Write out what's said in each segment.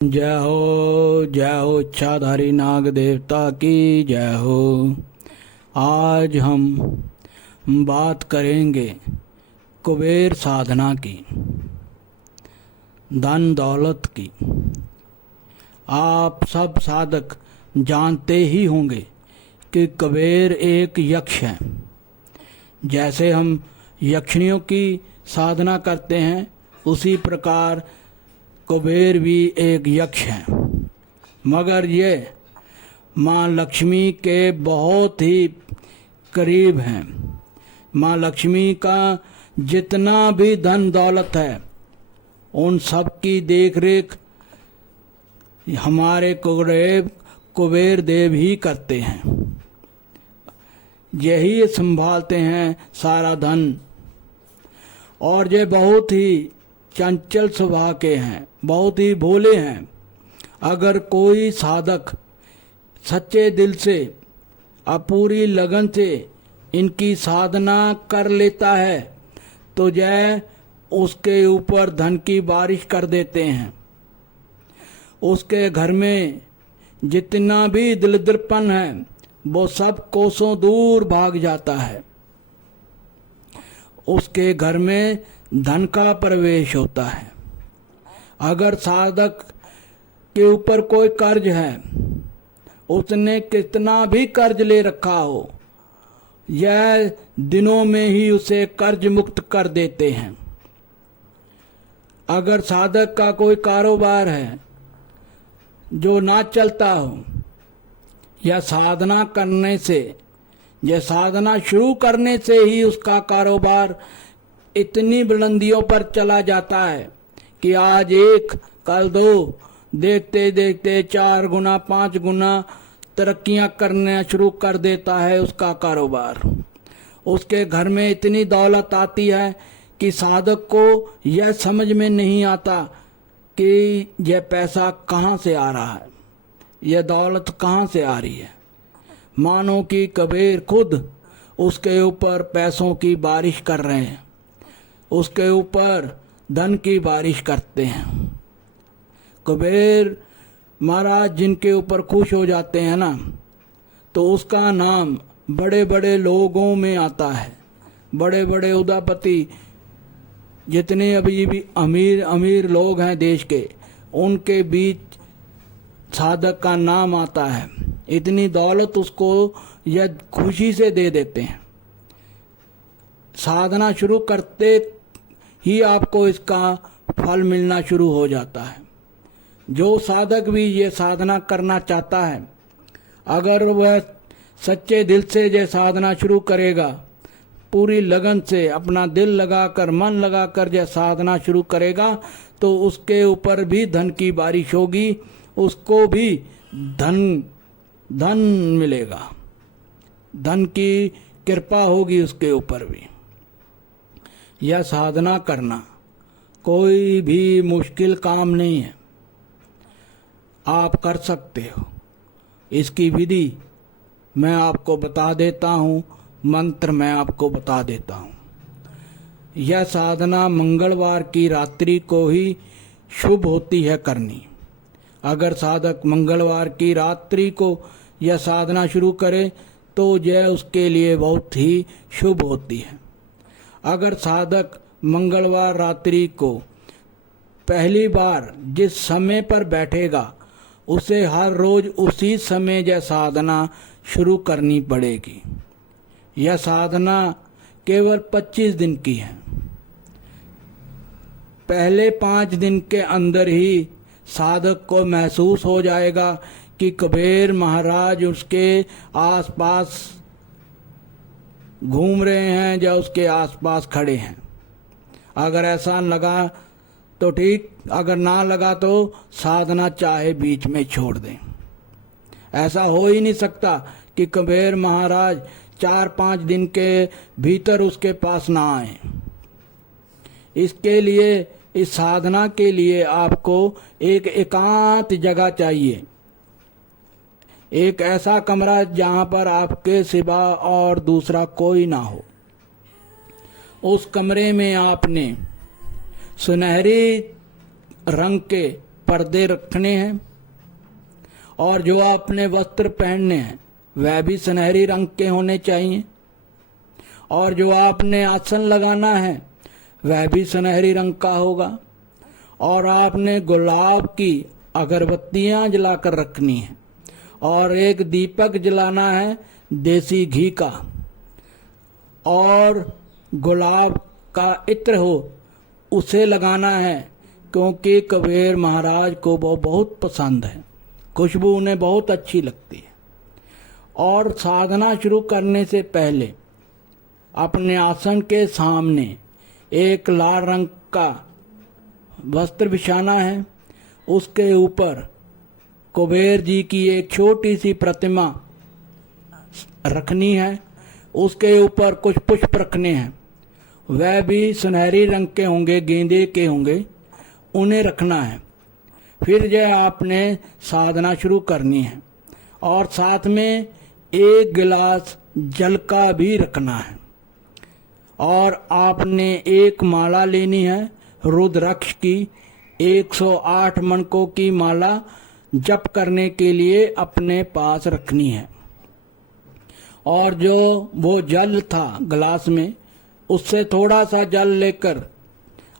जय हो इच्छाधारी नाग देवता की जय हो। आज हम बात करेंगे कुबेर साधना की, धन दौलत की। आप सब साधक जानते ही होंगे कि कुबेर एक यक्ष है। जैसे हम यक्षिणियों की साधना करते हैं, उसी प्रकार कुबेर भी एक यक्ष है, मगर ये माँ लक्ष्मी के बहुत ही करीब हैं। माँ लक्ष्मी का जितना भी धन दौलत है, उन सब की देख रेख हमारे कुबेर देव ही करते हैं। यही संभालते हैं सारा धन। और ये बहुत ही चंचल स्वभाव के हैं, बहुत ही भोले हैं। अगर कोई साधक सच्चे दिल से अपूरी लगन से इनकी साधना कर लेता है तो जय उसके ऊपर धन की बारिश कर देते हैं। उसके घर में जितना भी दरिद्रपन है वो सब कोसों दूर भाग जाता है। उसके घर में धन का प्रवेश होता है। अगर साधक के ऊपर कोई कर्ज है, उसने कितना भी कर्ज ले रखा हो, यह दिनों में ही उसे कर्ज मुक्त कर देते हैं। अगर साधक का कोई कारोबार है जो ना चलता हो, या साधना करने से, यह साधना शुरू करने से ही उसका कारोबार इतनी बुलंदियों पर चला जाता है कि आज एक कल दो, देखते देखते 4 गुना 5 गुना तरक्कियां करना शुरू कर देता है उसका कारोबार। उसके घर में इतनी दौलत आती है कि साधक को यह समझ में नहीं आता कि यह पैसा कहाँ से आ रहा है, यह दौलत कहाँ से आ रही है। मानो कि कुबेर खुद उसके ऊपर पैसों की बारिश कर रहे हैं, उसके ऊपर धन की बारिश करते हैं। कुबेर महाराज जिनके ऊपर खुश हो जाते हैं ना, तो उसका नाम बड़े बड़े लोगों में आता है। बड़े बड़े उद्योगपति जितने अभी भी अमीर अमीर लोग हैं देश के, उनके बीच साधक का नाम आता है। इतनी दौलत उसको यह खुशी से दे देते हैं। साधना शुरू करते ही आपको इसका फल मिलना शुरू हो जाता है। जो साधक भी ये साधना करना चाहता है, अगर वह सच्चे दिल से ये साधना शुरू करेगा, पूरी लगन से अपना दिल लगाकर मन लगाकर यह साधना शुरू करेगा, तो उसके ऊपर भी धन की बारिश होगी, उसको भी धन मिलेगा, धन की कृपा होगी उसके ऊपर भी। यह साधना करना कोई भी मुश्किल काम नहीं है, आप कर सकते हो। इसकी विधि मैं आपको बता देता हूँ, मंत्र मैं आपको बता देता हूँ। यह साधना मंगलवार की रात्रि को ही शुभ होती है करनी। अगर साधक मंगलवार की रात्रि को यह साधना शुरू करे तो यह उसके लिए बहुत ही शुभ होती है। अगर साधक मंगलवार रात्रि को पहली बार जिस समय पर बैठेगा, उसे हर रोज उसी समय यह साधना शुरू करनी पड़ेगी। यह साधना केवल 25 दिन की है। पहले 5 दिन के अंदर ही साधक को महसूस हो जाएगा कि कुबेर महाराज उसके आसपास घूम रहे हैं या उसके आसपास खड़े हैं। अगर ऐसा लगा तो ठीक, अगर ना लगा तो साधना चाहे बीच में छोड़ दें। ऐसा हो ही नहीं सकता कि कुबेर महाराज 4-5 दिन के भीतर उसके पास ना आए। इसके लिए, इस साधना के लिए आपको एक एकांत जगह चाहिए, एक ऐसा कमरा जहाँ पर आपके सिवा और दूसरा कोई ना हो। उस कमरे में आपने सुनहरी रंग के पर्दे रखने हैं और जो आपने वस्त्र पहनने हैं वह भी सुनहरी रंग के होने चाहिए और जो आपने आसन लगाना है वह भी सुनहरी रंग का होगा और आपने गुलाब की अगरबत्तियां जलाकर रखनी है और एक दीपक जलाना है देसी घी का और गुलाब का इत्र हो उसे लगाना है क्योंकि कुबेर महाराज को वो बहुत पसंद है, खुशबू उन्हें बहुत अच्छी लगती है। और साधना शुरू करने से पहले अपने आसन के सामने एक लाल रंग का वस्त्र बिछाना है, उसके ऊपर कुबेर जी की एक छोटी सी प्रतिमा रखनी है, उसके ऊपर कुछ पुष्प रखने हैं, वह भी सुनहरी रंग के होंगे, गेंदे के होंगे, उन्हें रखना है। फिर जो आपने साधना शुरू करनी है और साथ में एक गिलास जल का भी रखना है और आपने एक माला लेनी है रुद्राक्ष की, 108 मणकों की माला जप करने के लिए अपने पास रखनी है और जो वो जल था गिलास में उससे थोड़ा सा जल लेकर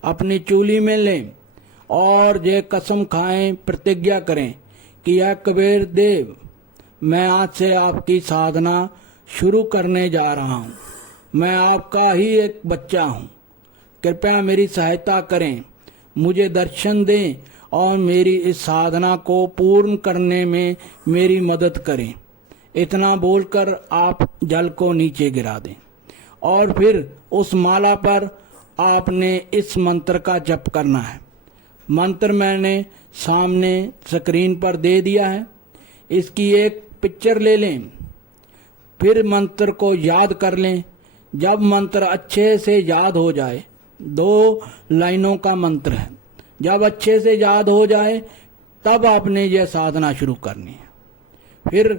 अपनी चूली में लें और ये कसम खाएं, प्रतिज्ञा करें कि यह कुबेर देव, मैं आज से आपकी साधना शुरू करने जा रहा हूँ, मैं आपका ही एक बच्चा हूँ, कृपया मेरी सहायता करें, मुझे दर्शन दें और मेरी इस साधना को पूर्ण करने में मेरी मदद करें। इतना बोलकर आप जल को नीचे गिरा दें और फिर उस माला पर आपने इस मंत्र का जप करना है। मंत्र मैंने सामने स्क्रीन पर दे दिया है, इसकी एक पिक्चर ले लें, फिर मंत्र को याद कर लें। जब मंत्र अच्छे से याद हो जाए, 2 लाइनों का मंत्र है, जब अच्छे से याद हो जाए तब आपने यह साधना शुरू करनी है। फिर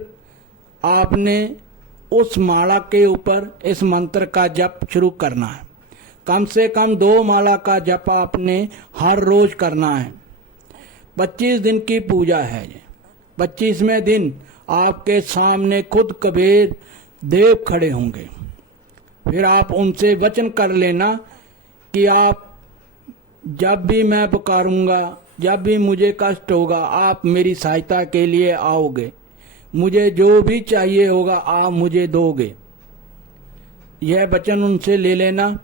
आपने उस माला के ऊपर इस मंत्र का जप शुरू करना है। कम से कम 2 माला का जप आपने हर रोज करना है। 25 दिन की पूजा है ये। 25वें दिन आपके सामने खुद कुबेर देव खड़े होंगे। फिर आप उनसे वचन कर लेना कि आप जब भी मैं पुकारूंगा, जब भी मुझे कष्ट होगा, आप मेरी सहायता के लिए आओगे, मुझे जो भी चाहिए होगा आप मुझे दोगे। यह वचन उनसे ले लेना,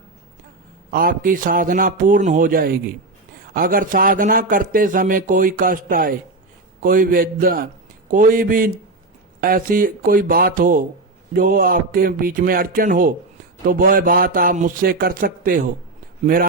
आपकी साधना पूर्ण हो जाएगी। अगर साधना करते समय कोई कष्ट आए, कोई वेदना, कोई भी ऐसी कोई बात हो जो आपके बीच में अड़चन हो, तो वह बात आप मुझसे कर सकते हो। मेरा